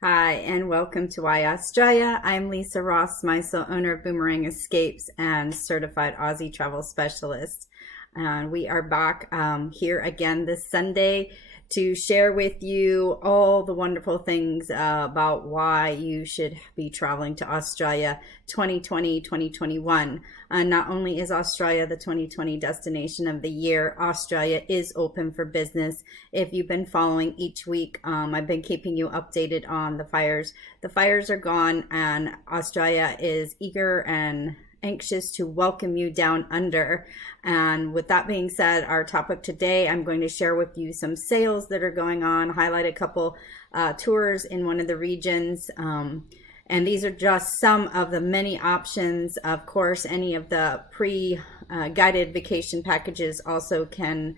Hi, and welcome to Why Australia. I'm Lisa Rossmeissl, owner of Boomerang Escapes and certified Aussie travel specialist. And we are back here again this Sunday to share with you all the wonderful things about why you should be traveling to Australia 2020, 2021. Not only is Australia the 2020 destination of the year, Australia is open for business. If you've been following each week, I've been keeping you updated on the fires. The fires are gone, and Australia is eager and anxious to welcome you down under. And with that being said, our topic today, I'm going to share with you some sales that are going on, highlight a couple tours in one of the regions. And these are just some of the many options. Of course, any of the pre-guided vacation packages also can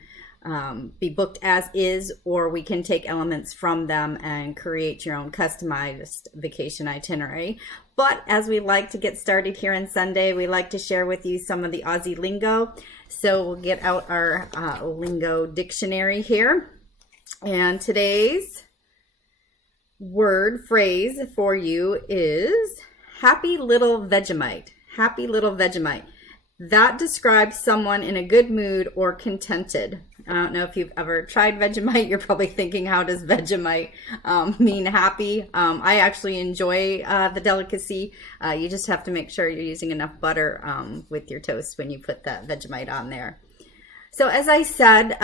be booked as is, or we can take elements from them and create your own customized vacation itinerary. But as we like to get started here on Sunday, we like to share with you some of the Aussie lingo. So we'll get out our lingo dictionary here. And today's word phrase for you is happy little Vegemite. Happy little Vegemite. That describes someone in a good mood or contented. I don't know if you've ever tried Vegemite. You're probably thinking, how does Vegemite mean happy? I actually enjoy the delicacy. You just have to make sure you're using enough butter with your toast when you put that Vegemite on there. So as I said,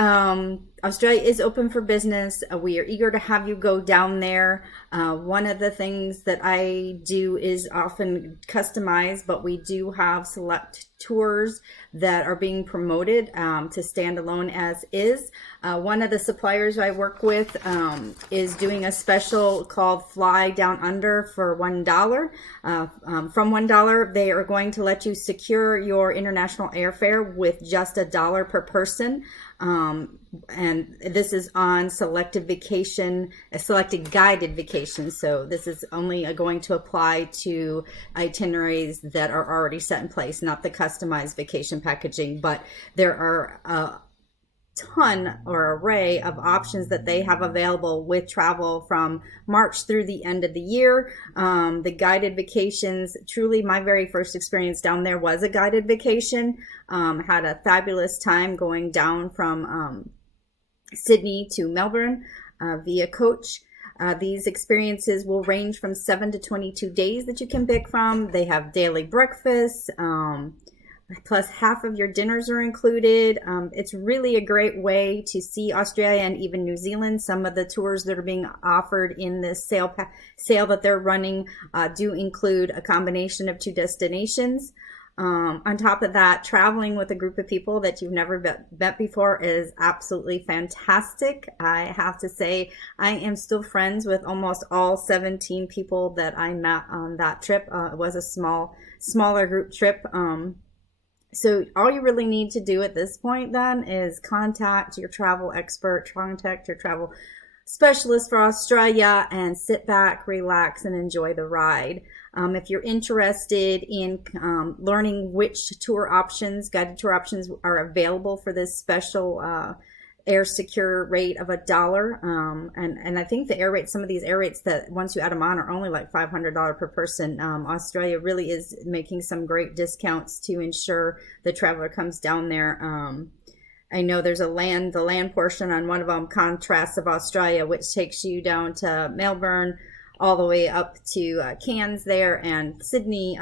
Australia is open for business. We are eager to have you go down there. One of the things that I do is often customize, but we do have select tours that are being promoted to stand alone as is. One of the suppliers I work with is doing a special called Fly Down Under for $1. From $1, they are going to let you secure your international airfare with just $1 per person. And this is on selected guided vacation. So this is only going to apply to itineraries that are already set in place, not the customized vacation packaging, but there are ton or array of options that they have available with travel from March through the end of the year. The guided vacations, truly my very first experience down there was a guided vacation. Had a fabulous time going down from Sydney to Melbourne via coach. These experiences will range from 7 to 22 days that you can pick from. They have daily breakfast, plus half of your dinners are included. It's really a great way to see Australia and even New Zealand. Some of the tours that are being offered in this sale that they're running do include a combination of two destinations. On top of that, traveling with a group of people that you've never met before is absolutely fantastic. I have to say, I am still friends with almost all 17 people that I met on that trip. It was a smaller group trip. So all you really need to do at this point then is contact your travel expert, contact your travel specialist for Australia, and sit back, relax, and enjoy the ride. If you're interested in learning which guided tour options are available for this special air secure rate of $1, and I think the air rates, some of these air rates that once you add them on are only like $500 per person. Australia really is making some great discounts to ensure the traveler comes down there. I know there's the land portion on one of them, Contrasts of Australia, which takes you down to Melbourne, all the way up to Cairns there, and Sydney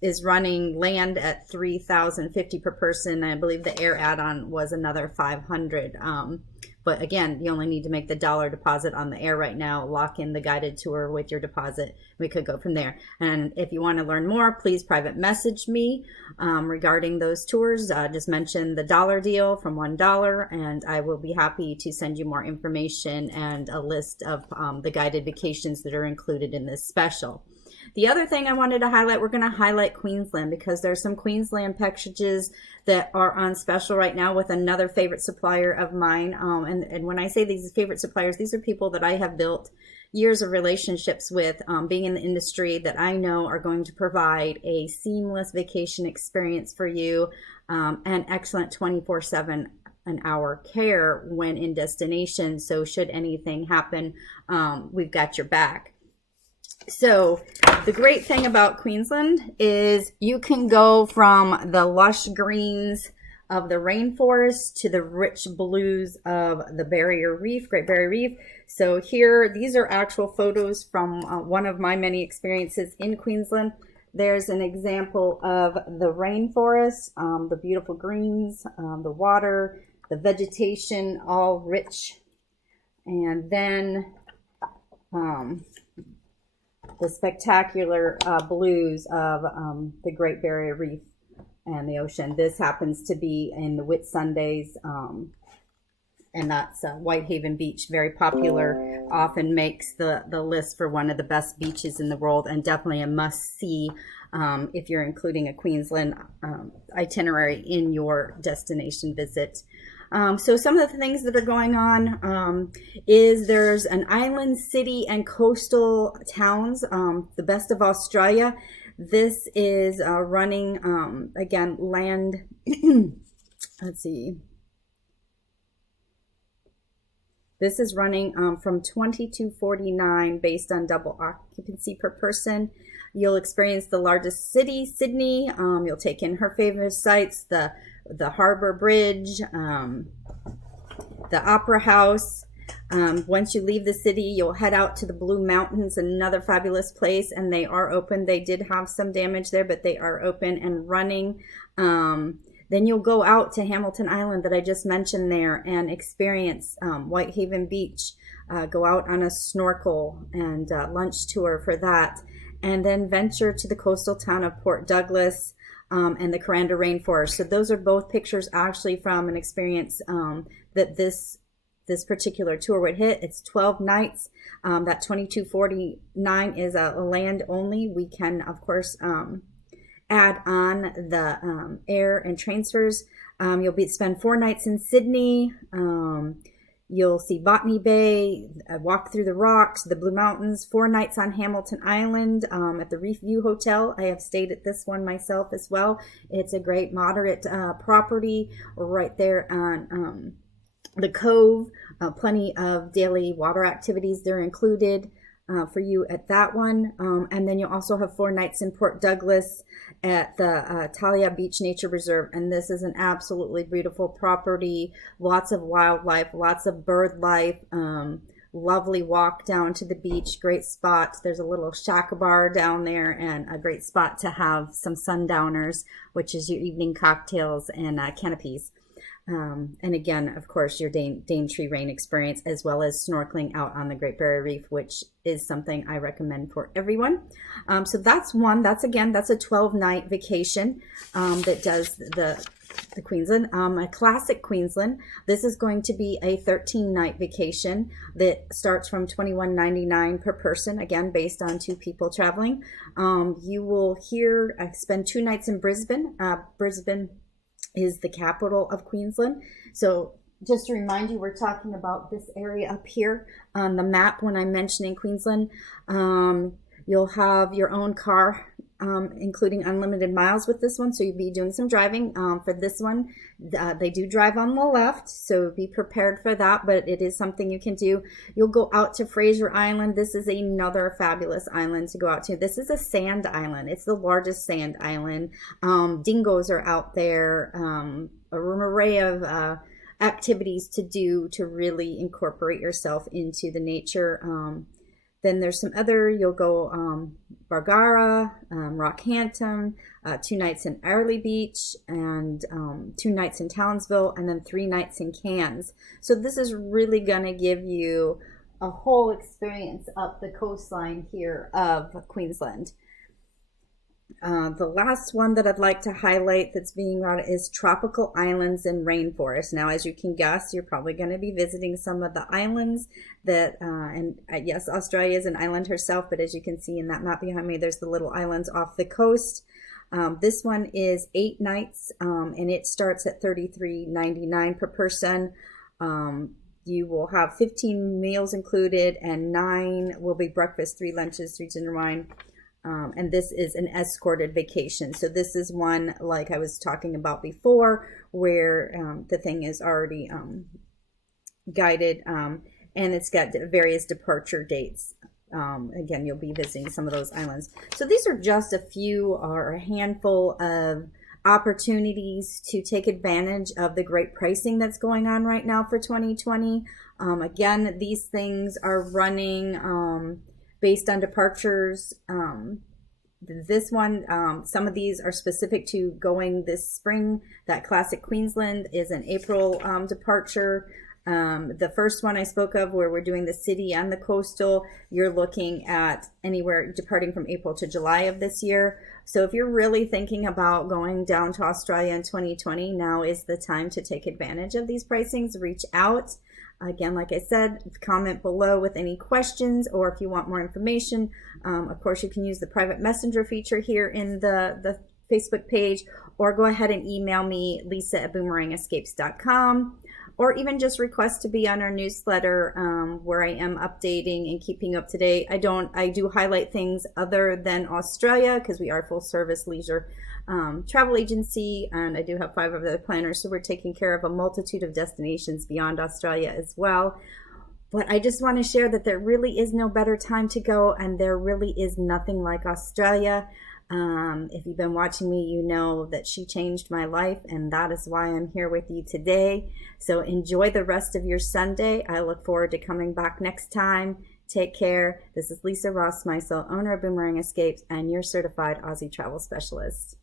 is running land at $3,050 per person. I believe the air add-on was another $500. But again, you only need to make the $1 deposit on the air right now, lock in the guided tour with your deposit. We could go from there. And if you want to learn more, please private message me regarding those tours. Just mention the $1 deal from $1, and I will be happy to send you more information and a list of the guided vacations that are included in this special. The other thing I wanted to highlight, we're going to highlight Queensland because there's some Queensland packages that are on special right now with another favorite supplier of mine. And when I say these favorite suppliers, these are people that I have built years of relationships with, being in the industry, that I know are going to provide a seamless vacation experience for you, and excellent 24/7 an hour care when in destination. So should anything happen, we've got your back. So the great thing about Queensland is you can go from the lush greens of the rainforest to the rich blues of the Barrier Reef, Great Barrier Reef. So here, these are actual photos from one of my many experiences in Queensland. There's an example of the rainforest, the beautiful greens, the water, the vegetation, all rich. And then the spectacular blues of the Great Barrier Reef and the ocean. This happens to be in the Whitsundays, and that's Whitehaven Beach, very popular, often makes the list for one of the best beaches in the world, and definitely a must-see if you're including a Queensland itinerary in your destination visit. So some of the things that are going on is there's an island city and coastal towns, the best of Australia. This is running, again, land, let's see. This is running from $22.49 based on double occupancy per person. You'll experience the largest city, Sydney. You'll take in her favorite sites, the Harbour Bridge, the Opera House. Once you leave the city, you'll head out to the Blue Mountains, another fabulous place, and they are open. They did have some damage there, but they are open and running. Then you'll go out to Hamilton Island that I just mentioned there and experience Whitehaven Beach. Go out on a snorkel and lunch tour for that. And then venture to the coastal town of Port Douglas and the Kuranda Rainforest. So those are both pictures actually from an experience that this particular tour would hit. It's 12 nights. That $22.49 is a land only. We can, of course, add on the air and transfers. You'll spend 4 nights in Sydney. You'll see Botany Bay, walk through the rocks, the Blue Mountains, 4 nights on Hamilton Island at the Reef View Hotel. I have stayed at this one myself as well. It's a great moderate property right there on the Cove. Plenty of daily water activities there included for you at that one. And then you'll also have 4 nights in Port Douglas at the Talia Beach Nature Reserve. And this is an absolutely beautiful property. Lots of wildlife, lots of bird life. Lovely walk down to the beach. Great spot. There's a little shack bar down there and a great spot to have some sundowners, which is your evening cocktails and canopies. And again, of course, your Daintree Rain experience, as well as snorkeling out on the Great Barrier Reef, which is something I recommend for everyone. So that's one. That's a 12-night vacation that does the Queensland. A classic Queensland. This is going to be a 13-night vacation that starts from $21.99 per person, again, based on 2 people traveling. You will spend 2 nights in Brisbane. Brisbane is the capital of Queensland. So just to remind you, we're talking about this area up here on the map when I'm mentioning Queensland. You'll have your own car, including unlimited miles with this one. So you'll be doing some driving. For this one, they do drive on the left, so be prepared for that, but it is something you can do. You'll go out to Fraser Island. This is another fabulous island to go out to. This is a sand island. It's the largest sand island. Dingoes are out there. An array of activities to do to really incorporate yourself into the nature. Then there's some other, you'll go Bargara, Rockhampton, 2 nights in Airlie Beach, and 2 nights in Townsville, and then 3 nights in Cairns. So this is really going to give you a whole experience up the coastline here of Queensland. The last one that I'd like to highlight that's being run is tropical islands and rainforests. Now, as you can guess, you're probably going to be visiting some of the islands that, yes, Australia is an island herself, but as you can see in that map behind me, there's the little islands off the coast. This one is 8 nights, and it starts at $33.99 per person. You will have 15 meals included, and 9 will be breakfast, 3 lunches, 3 dinner wine. And this is an escorted vacation. So this is one like I was talking about before, where the thing is already guided, and it's got various departure dates again, you'll be visiting some of those islands. So these are just a few or a handful of opportunities to take advantage of the great pricing that's going on right now for 2020. Again, these things are running based on departures. This one, some of these are specific to going this spring. That Classic Queensland is an April departure. The first one I spoke of, where we're doing the city and the coastal, you're looking at anywhere departing from April to July of this year. So if you're really thinking about going down to Australia in 2020, now is the time to take advantage of these pricings. Reach out. Again, like I said, comment below with any questions, or if you want more information. Of course, you can use the private messenger feature here in the Facebook page, or go ahead and email me, lisa@boomerangescapes.com, or even just request to be on our newsletter, where I am updating and keeping up to date. I do highlight things other than Australia, because we are a full service leisure travel agency, and I do have 5 other planners, so we're taking care of a multitude of destinations beyond Australia as well. But I just want to share that there really is no better time to go, and there really is nothing like Australia. If you've been watching me, you know that she changed my life, and that is why I'm here with you today. So enjoy the rest of your Sunday. I look forward to coming back next time. Take care. This is Lisa Rossmeissl, owner of Boomerang Escapes, and your certified Aussie travel specialist.